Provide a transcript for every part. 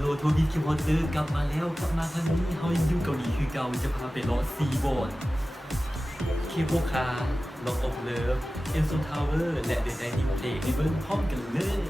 โลโทบิคิวพอเตอร์กลับมาแล้วกลับมาครั้งนี้เฮายังอยู่เกาหลีคือเก่าจะพาไปเลาะซีบอร์ดเคโปคาร์ล็อกออฟเลิฟเอ็นโซทาวเวอร์และเดอะไดนิ่งเพลย์ไปเบิ้งพร้อมกันเลย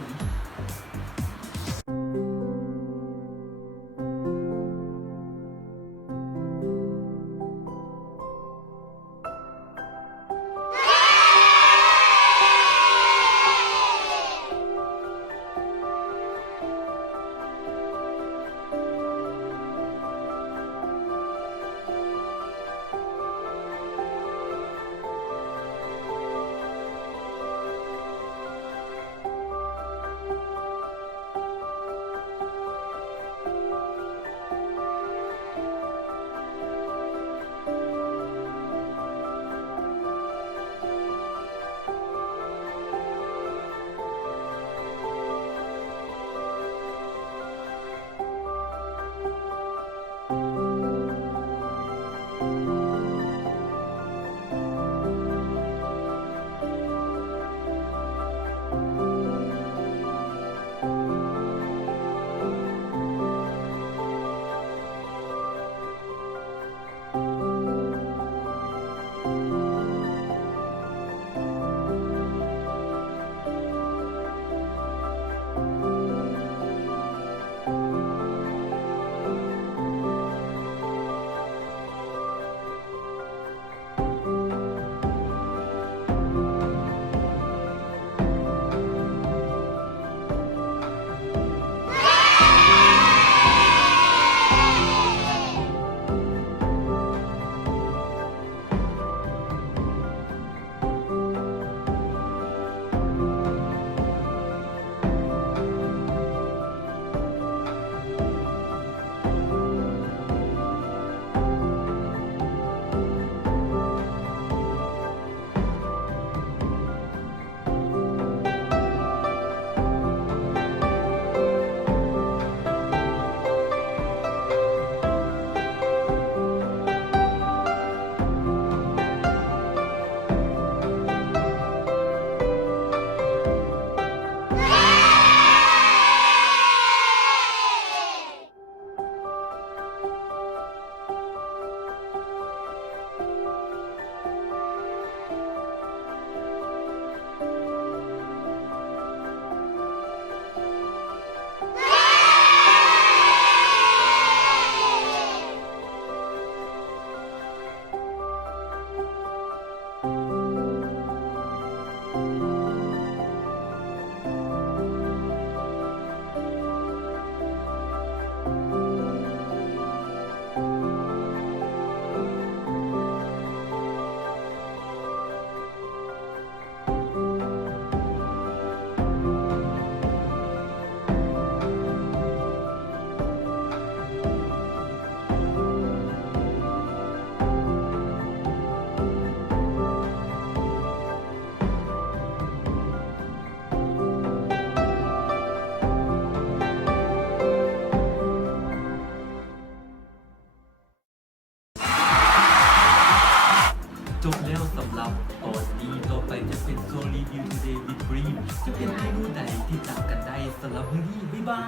จบแล้วสำหรับตอนนี้ต่อไปจะเป็นโซรีวิว Today with Dream จะเป็นเมนูใดที่จำกันได้สำหรับมื้อนี้บ๊ายบา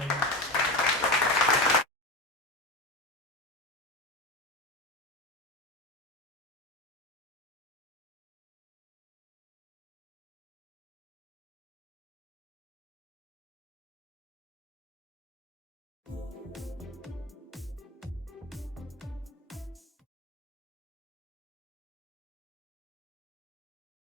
ย